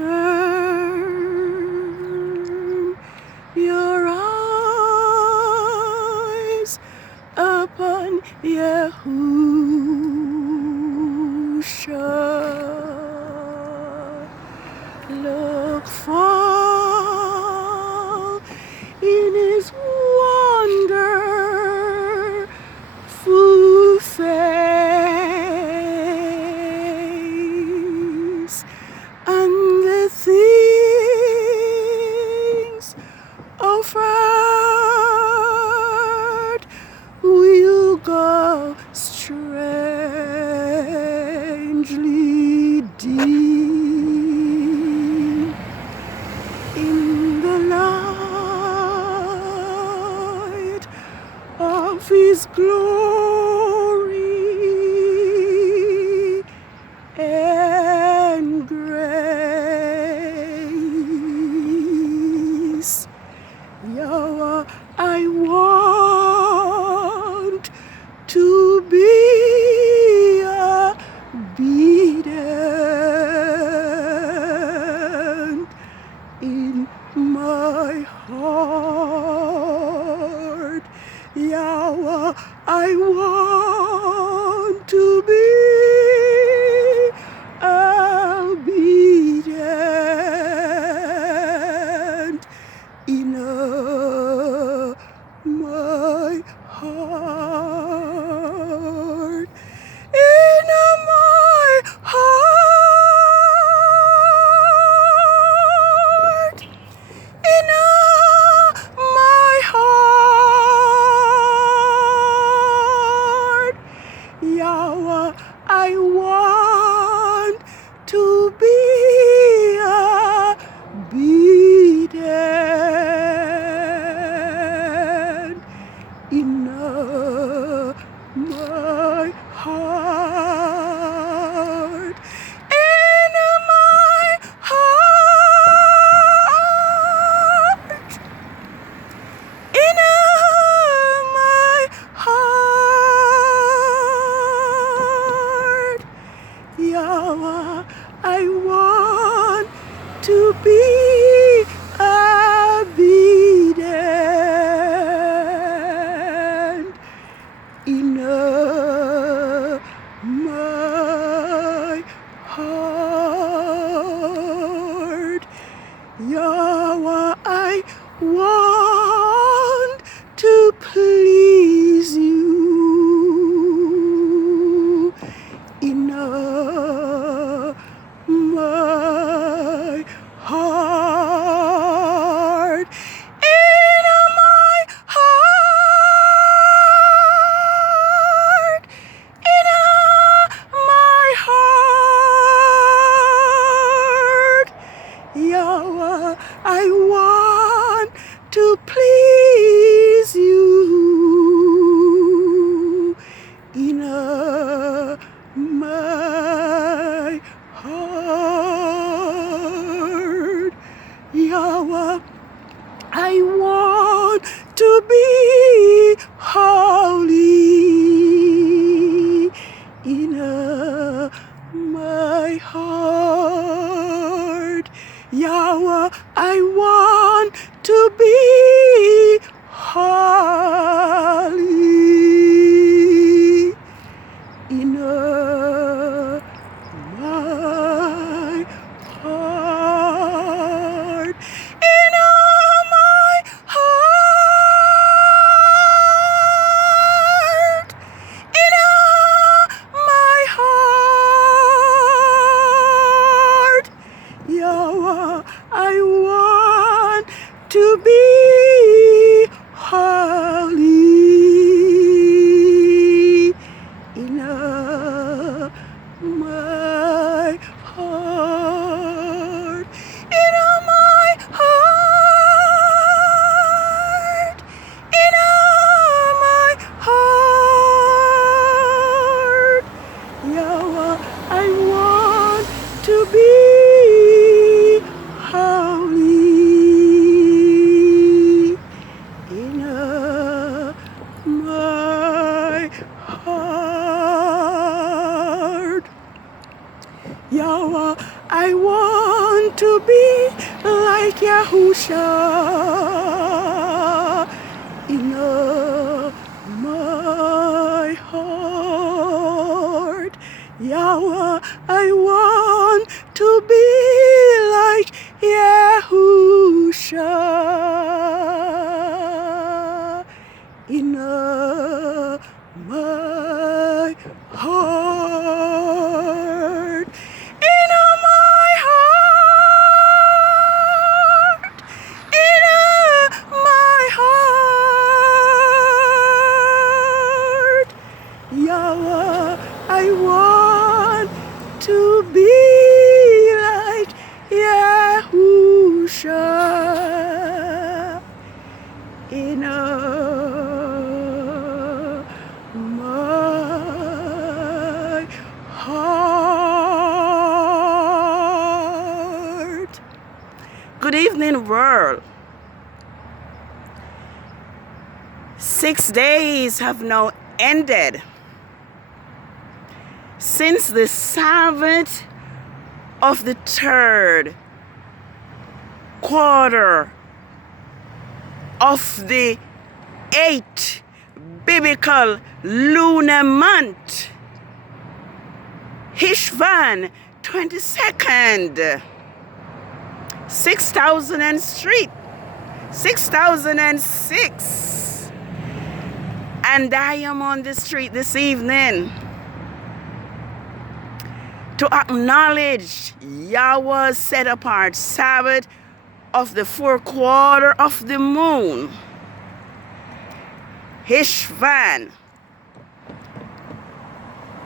Turn your eyes upon Yahusha. Look full in his wonderful face, and the things of earth will go strangely dim in the light of his glory and grace. Yahweh, I want to be obedient in my heart. Yahweh, I want to be obedient in my heart. In my heart. In my heart. Yahweh, I want to be obedient in my heart. In my heart. In my heart. Yahweh, I want to be obedient in my heart. Yahweh, I want to please you in my heart. In my heart. In my heart. Yahweh, I want to please you in my heart. Yahweh, I want to be holy in my heart. Yahweh, I want to be holy in my heart. In my heart. In my heart. Yahweh, I want to be to be like Yahusha in my heart. Yahweh, I want to be like Yahusha in my heart. In my heart. In my heart. Yahweh, I want to be like Yahusha in my heart. Good evening, world. 6 days have now ended since the Sabbath of the third quarter of the 8th biblical lunar month, HESHVAN 22nd, 6006. And I am on the street this evening to acknowledge Yahweh's set apart Sabbath of the 4th quarter of the moon, HESHVAN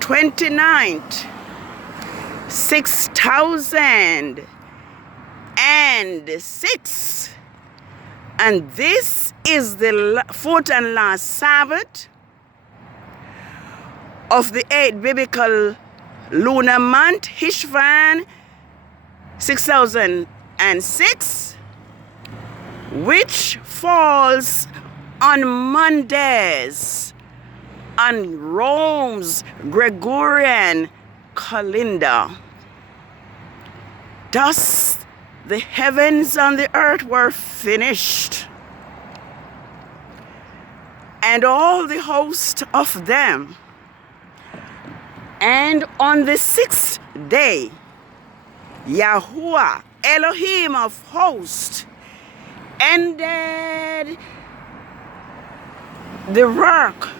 29th, 6006. And this is the 4th and last Sabbath of the 8th biblical lunar month, HESHVAN 6006, which falls on Mondays on Rome's Gregorian calendar. Thus, the heavens and the earth were finished, and all the host of them. And on the 6th day, Yahuwah, Elohim of hosts, ended the work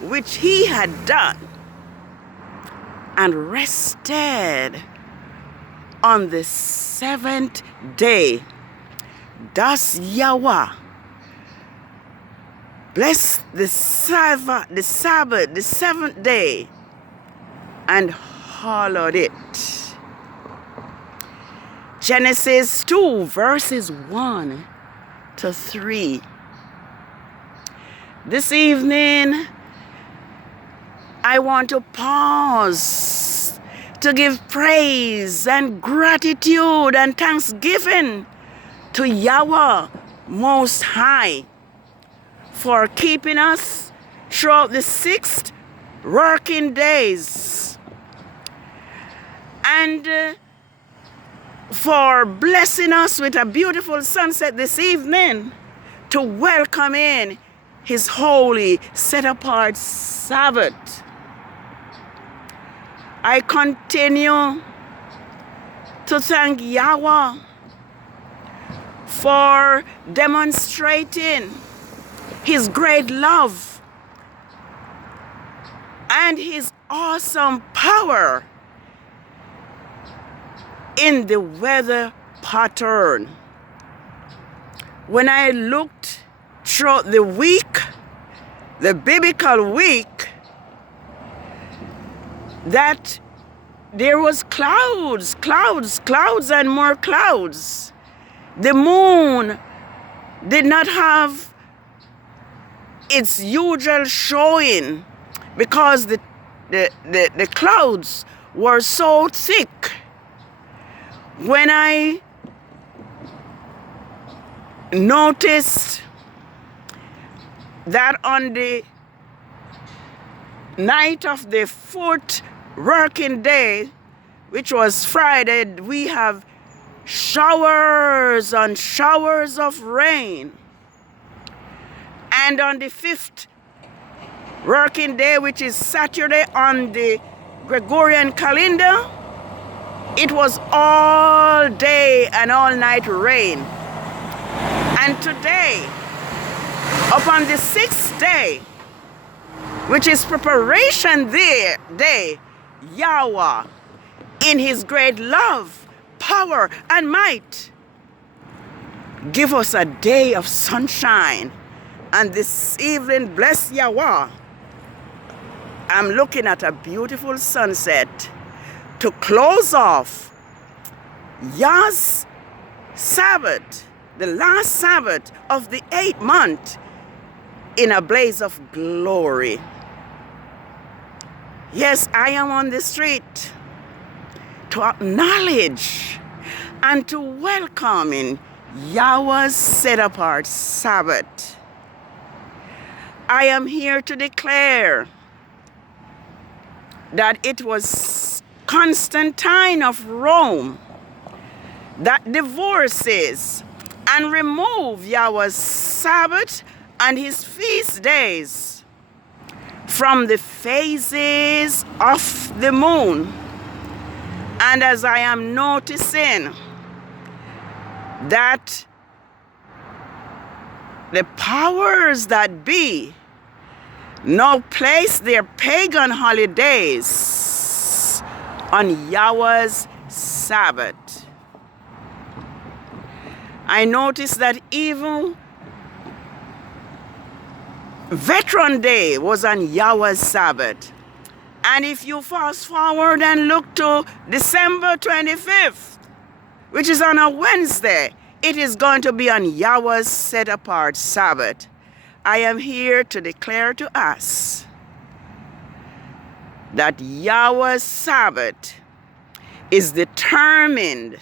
which he had done and rested on the 7th day. Thus Yahweh blessed the Sabbath, the 7th day, and hallowed it. Genesis 2 verses 1 to 3. This evening, I want to pause to give praise and gratitude and thanksgiving to Yahweh Most High for keeping us throughout the 6 working days, and for blessing us with a beautiful sunset this evening to welcome in his holy set-apart Sabbath. I continue to thank Yahweh for demonstrating his great love and his awesome power in the weather pattern. When I looked throughout the week, the biblical week, that there was clouds and more clouds. The moon did not have its usual showing because the clouds were so thick. When I noticed that on the night of the 4th working day, which was Friday, we have showers and showers of rain. And on the 5th working day, which is Saturday on the Gregorian calendar, it was all day and all night rain. And today, upon the 6th day, which is preparation day, Yahweh, in his great love, power, and might, give us a day of sunshine. And this evening, bless Yahweh, I'm looking at a beautiful sunset to close off YAH'S Sabbath, the last Sabbath of the 8th month, in a blaze of glory. Yes, I am on the street to acknowledge and to welcome in Yahweh's set-apart Sabbath. I am here to declare that it was Constantine of Rome that divorces and remove Yahweh's Sabbath and his feast days from the phases of the moon. And as I am noticing that the powers that be now place their pagan holidays on Yahweh's Sabbath. I noticed that even Veteran Day was on Yahweh's Sabbath. And if you fast forward and look to December 25th, which is on a Wednesday, it is going to be on Yahweh's set-apart Sabbath. I am here to declare to us that Yahweh's Sabbath is determined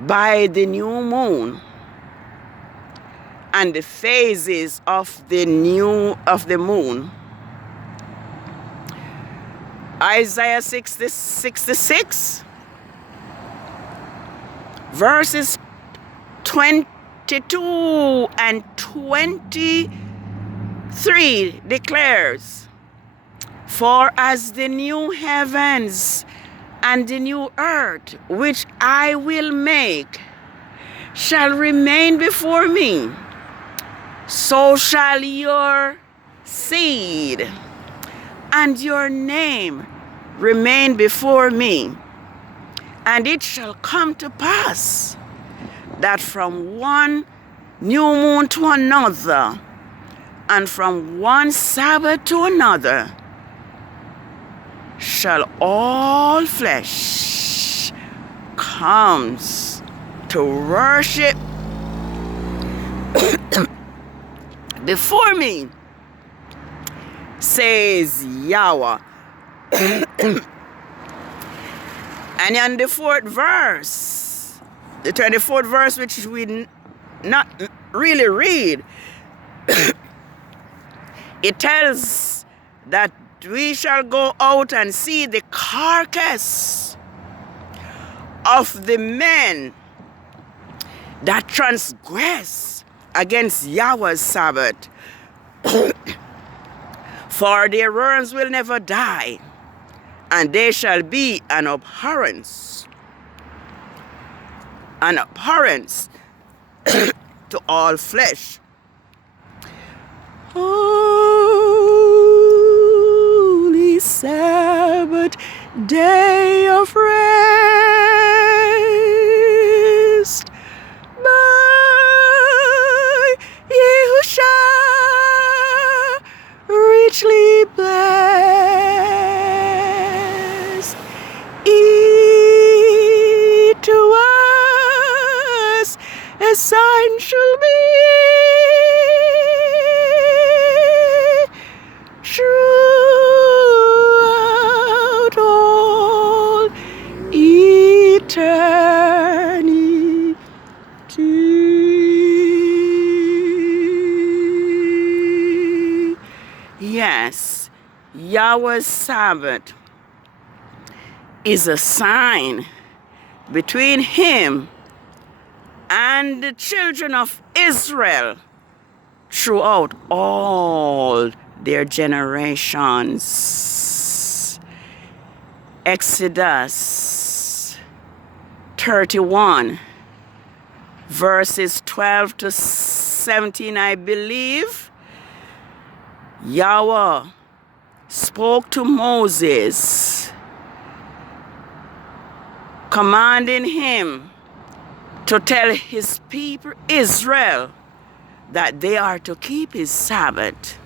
by the new moon and the phases of the moon. Isaiah 66 verses 22 and 23 declares, "For as the new heavens and the new earth which I will make shall remain before me, so shall your seed and your name remain before me. And it shall come to pass that from one new moon to another, and from one Sabbath to another, shall all flesh comes to worship before me, says Yahweh." And in the 4th verse, the 24th verse, which we not really read, it tells that we shall go out and see the carcass of the men that transgress against Yahweh's Sabbath. For their worms will never die, and they shall be an abhorrence to all flesh. Holy Sabbath, day of rest, by Yahusha richly blessed. It to us a sign shall be throughout all eternity. Yes, Yahweh's Sabbath is a sign between him and the children of Israel throughout all their generations. Exodus 31, verses 12 to 17, I believe. Yahweh spoke to Moses, commanding him to tell his people Israel that they are to keep his Sabbath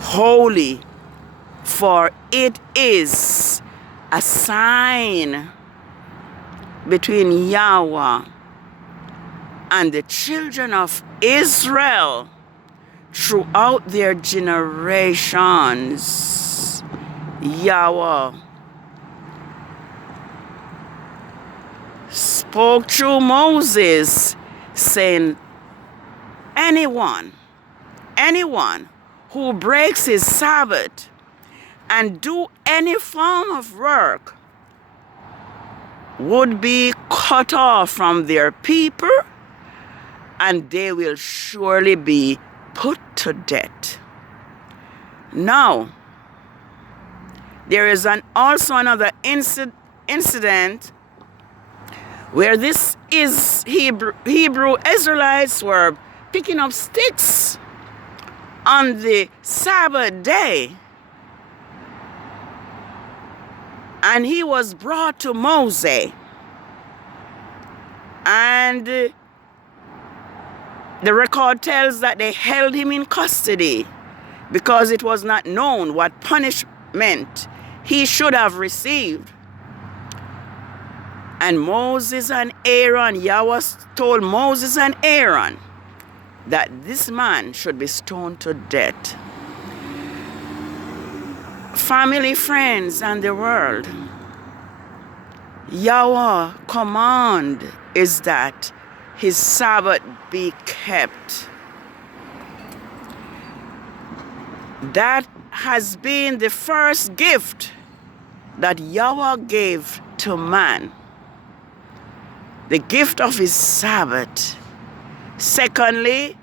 holy, for it is a sign between Yahweh and the children of Israel throughout their generations. Yahweh spoke through Moses, saying, anyone who breaks his Sabbath and do any form of work would be cut off from their people, and they will surely be put to death. Now, there is also another incident where this is Hebrew Israelites were picking up sticks on the Sabbath day, and he was brought to Moses, and the record tells that they held him in custody because it was not known what punishment he should have received. And Moses and Aaron, Yahweh told Moses and Aaron that this man should be stoned to death. Family, friends, and the world, Yahweh's command is that his Sabbath be kept. That has been the first gift that Yahweh gave to man, the gift of his Sabbath. Secondly,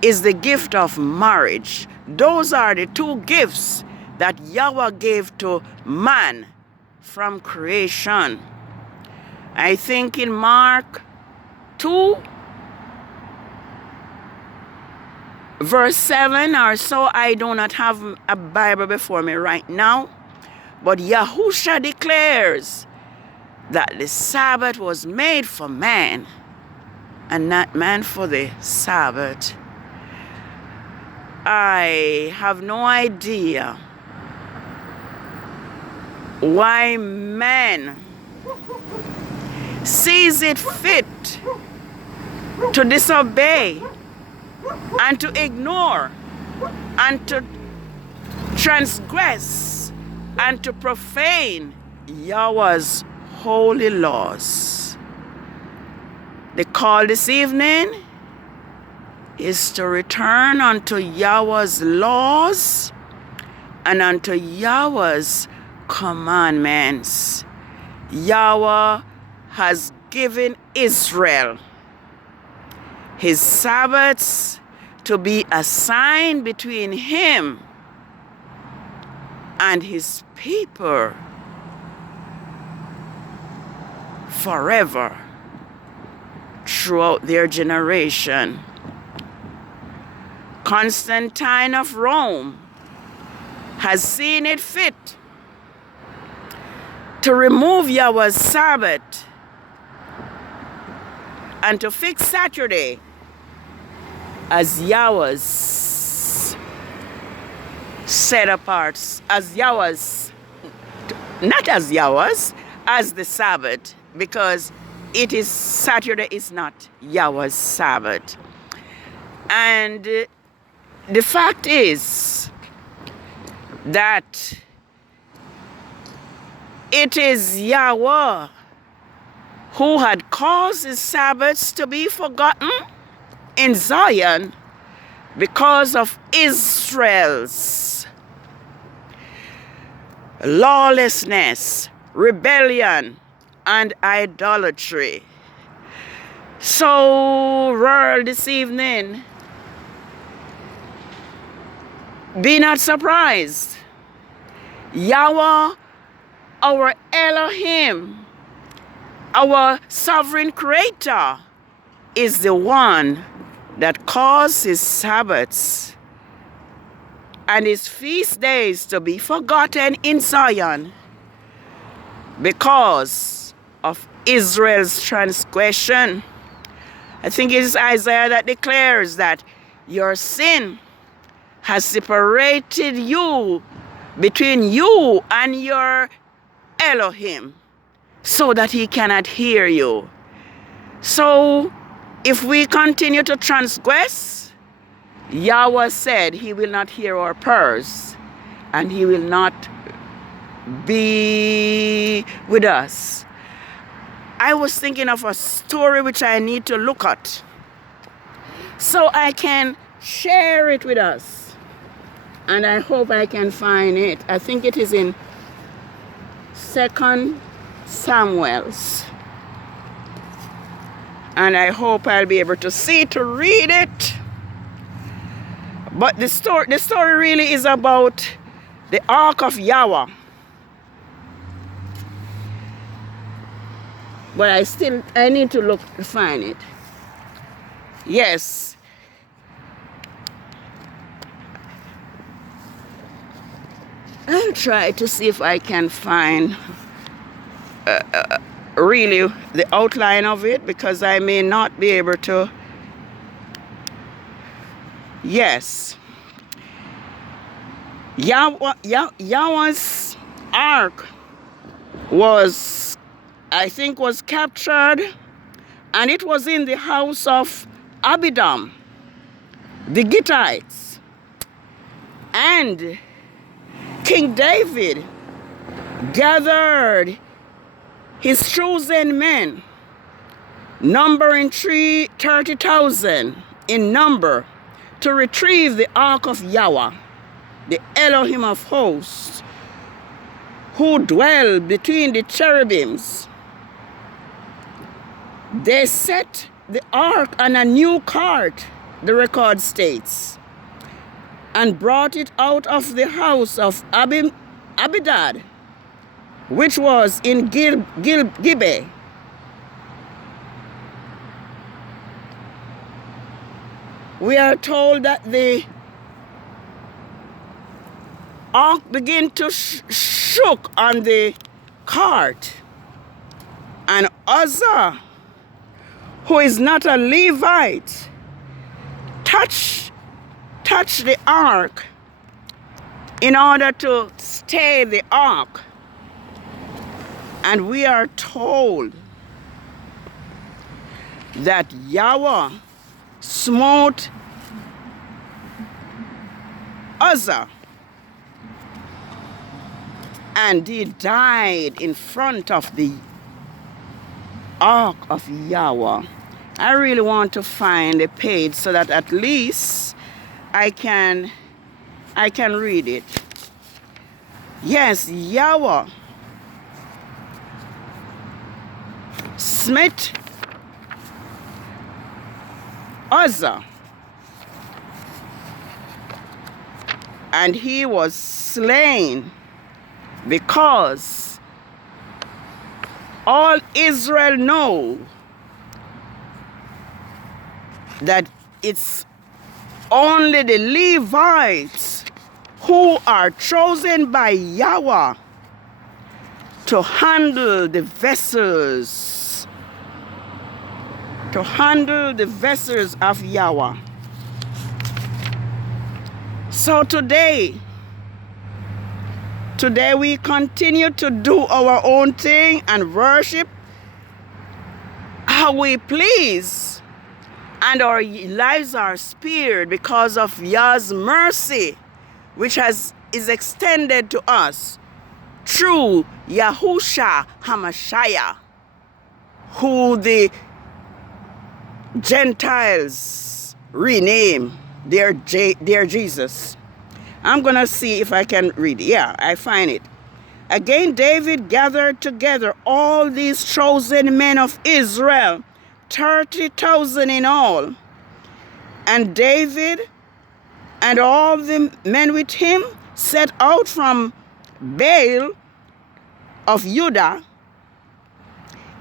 is the gift of marriage. Those are the two gifts that Yahweh gave to man from creation. I think in Mark 2, verse 7 or so, I do not have a Bible before me right now, but Yahusha declares that the Sabbath was made for man and not man for the Sabbath. I have no idea why man sees it fit to disobey and to ignore and to transgress and to profane Yahweh's holy laws. The call this evening is to return unto Yahweh's laws and unto Yahweh's commandments. Yahweh has given Israel his Sabbaths to be a sign between him and his people forever throughout their generation. Constantine of Rome has seen it fit to remove Yahweh's Sabbath and to fix Saturday as Yahweh's set apart, as Yahweh's, not as Yahweh's, as the Sabbath, because it is Saturday is not Yahweh's Sabbath. And the fact is that it is Yahweh who had caused his Sabbaths to be forgotten in Zion because of Israel's lawlessness, rebellion, and idolatry. So, world, this evening, be not surprised. Yahweh, our Elohim, our sovereign creator, is the one that caused his Sabbaths and his feast days to be forgotten in Zion because of Israel's transgression. I think it is Isaiah that declares that your sin has separated you between you and your Elohim so that he cannot hear you. So if we continue to transgress, Yahweh said he will not hear our prayers and he will not be with us. I was thinking of a story which I need to look at so I can share it with us. And I hope I can find it. I think it is in 2 Samuel's. And I hope I'll be able to see to read it. But the story really is about the Ark of Yahweh. But I need to look to find it. Yes. I'll try to see if I can find really the outline of it, because I may not be able to. Yes. Yahweh's ark was captured, and it was in the house of Abidam, the Gittites. And King David gathered his chosen men, numbering 30,000 in number, to retrieve the ark of Yahweh, the Elohim of hosts, who dwell between the cherubims. They set the ark on a new cart, the record states, and brought it out of the house of Abidad, which was in Gibeah. We are told that the ark began to shook on the cart, and Uzzah, who is not a Levite, touched the ark in order to stay the ark. And we are told that Yahweh smote Uzzah, and he died in front of the ark of Yahweh. I really want to find a page so that at least I can read it. Yes, Yahweh smote Uzzah, and he was slain because all Israel know that it's only the Levites who are chosen by Yahweh to handle the vessels, of Yahweh. So today we continue to do our own thing and worship how we please, and our lives are spared because of Yah's mercy, which is extended to us through Yahusha HaMashiach, who the Gentiles rename their Jesus. I'm going to see if I can read it. Yeah, I find it. Again, David gathered together all these chosen men of Israel, 30,000 in all. And David and all the men with him set out from Baal of Judah,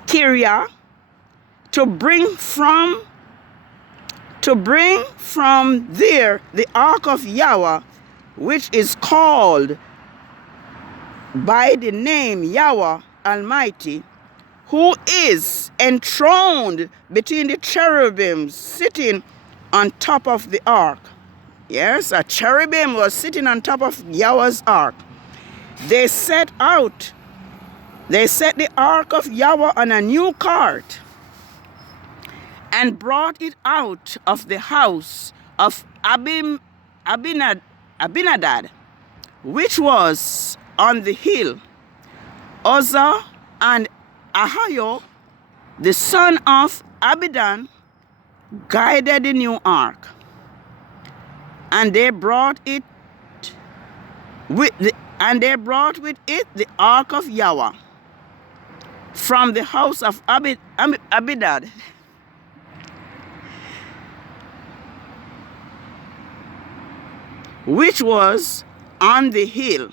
Kiriah, to bring from there the ark of Yahweh, which is called by the name Yahweh Almighty, who is enthroned between the cherubims, sitting on top of the ark. Yes, a cherubim was sitting on top of Yahweh's ark. They set the ark of Yahweh on a new cart and brought it out of the house of Abinadab, which was on the hill. Uzzah and Ahio, the son of Abidan, guided the new ark, and they brought with it the ark of Yahweh from the house of Abidad, which was on the hill,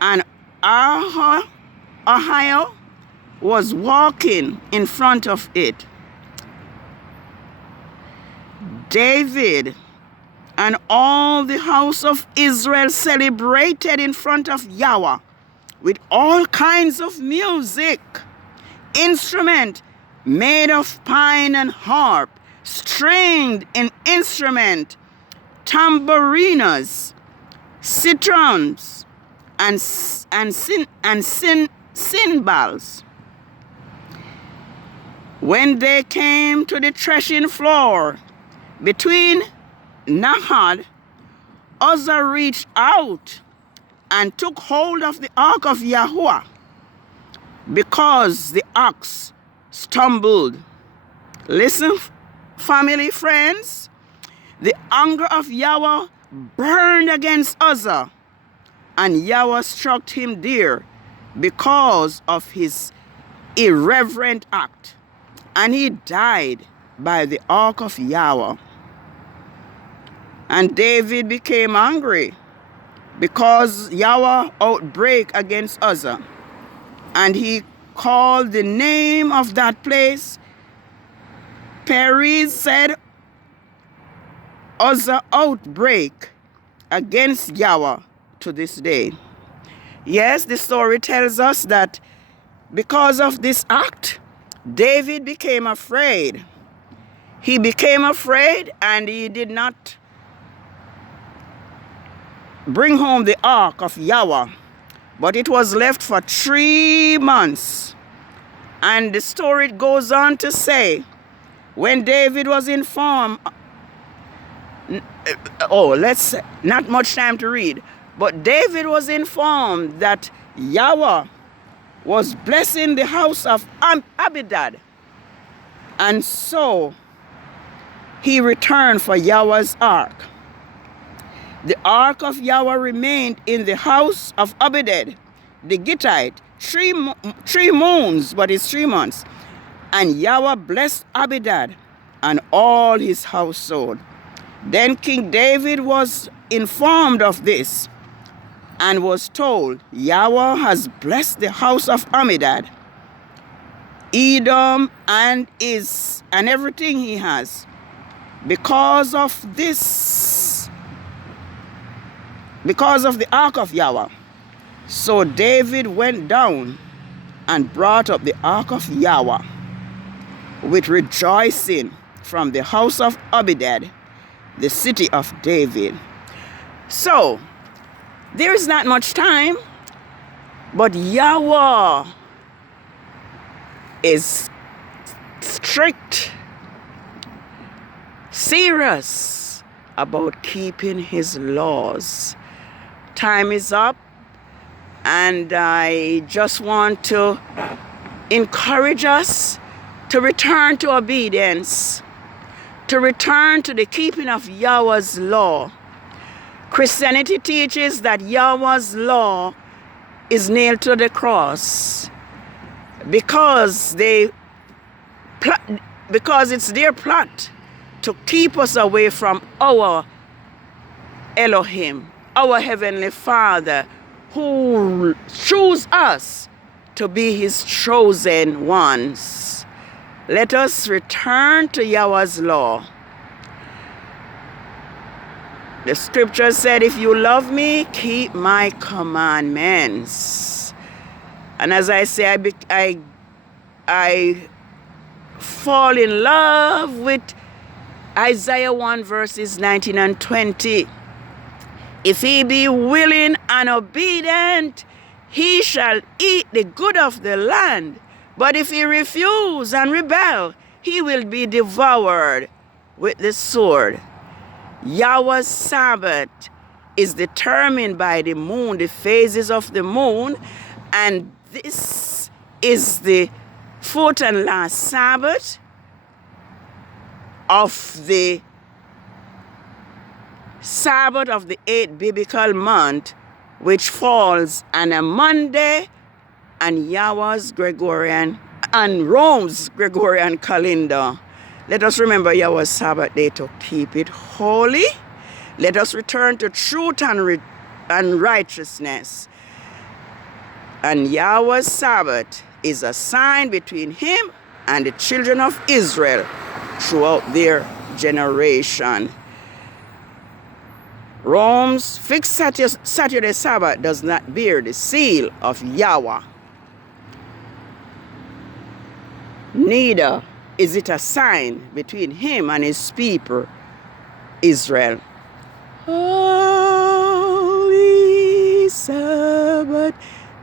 and Ahio was walking in front of it. David and all the house of Israel celebrated in front of Yahweh with all kinds of music, instrument made of pine and harp, stringed instrument, tamburinas, citrons, and cymbals. When they came to the threshing floor between Nahad, Uzzah reached out and took hold of the ark of Yahweh, because the ox stumbled. Listen, family, friends, the anger of Yahweh burned against Uzzah, and Yahweh struck him there because of his irreverent act, and he died by the ark of Yahweh. And David became angry because Yahweh outbreak against Uzzah, and he called the name of that place Perez, said, Uzzah outbreak against Yahweh to this day. Yes, the story tells us that because of this act, David became afraid. He became afraid, and he did not bring home the ark of Yahweh, but it was left for 3 months. And the story goes on to say, when David was informed, not much time to read, but David was informed that Yahweh was blessing the house of Abidad, and so he returned for Yahweh's ark. The ark of Yahweh remained in the house of Abidad, the Gittite, 3 moons, but it's 3 months. And Yahweh blessed Abidad and all his household. Then King David was informed of this and was told, Yahweh has blessed the house of Abidad, Edom, and everything he has, because of the ark of Yahweh. So David went down and brought up the ark of Yahweh with rejoicing from the house of Abidad, the city of David. So there is not much time, but Yahweh is strict, serious about keeping his laws. Time is up, and I just want to encourage us to return to obedience, to return to the keeping of Yahweh's law. Christianity teaches that Yahweh's law is nailed to the cross because because it's their plot to keep us away from our Elohim, our Heavenly Father, who chose us to be His chosen ones. Let us return to Yahweh's law. The scripture said, if you love me, keep my commandments. And as I say, I fall in love with Isaiah 1 verses 19 and 20. If he be willing and obedient, he shall eat the good of the land. But if he refuse and rebel, he will be devoured with the sword. Yahweh's Sabbath is determined by the moon, the phases of the moon, and this is the fourth and last Sabbath of the Sabbath of the 8th biblical month, which falls on a Monday, and Yahweh's Gregorian and Rome's Gregorian calendar. Let us remember Yahweh's Sabbath day to keep it holy. Let us return to truth and righteousness. And Yahweh's Sabbath is a sign between Him and the children of Israel throughout their generation. Rome's fixed Saturday Sabbath does not bear the seal of Yahweh. Neither is it a sign between Him and His people, Israel. Holy Sabbath,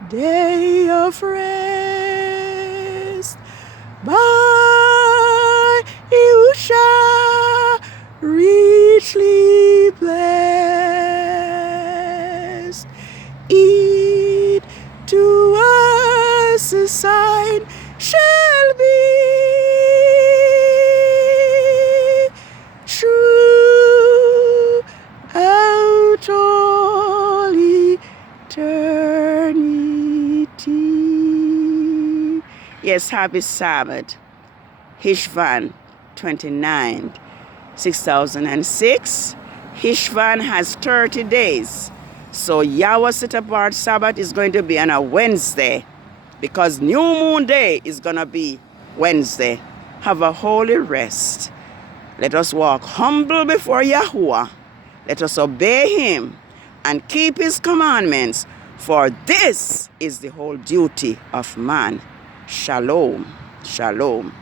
day of rest, by you shall richly blessed. Eat to us a sign shall be true out all eternity. Yes, happy Sabbath. HESHVAN 29, 6006. HESHVAN has 30 days. So Yahweh set apart Sabbath is going to be on a Wednesday, because New Moon Day is going to be Wednesday. Have a holy rest. Let us walk humble before Yahuwah. Let us obey Him and keep His commandments, for this is the whole duty of man. Shalom. Shalom.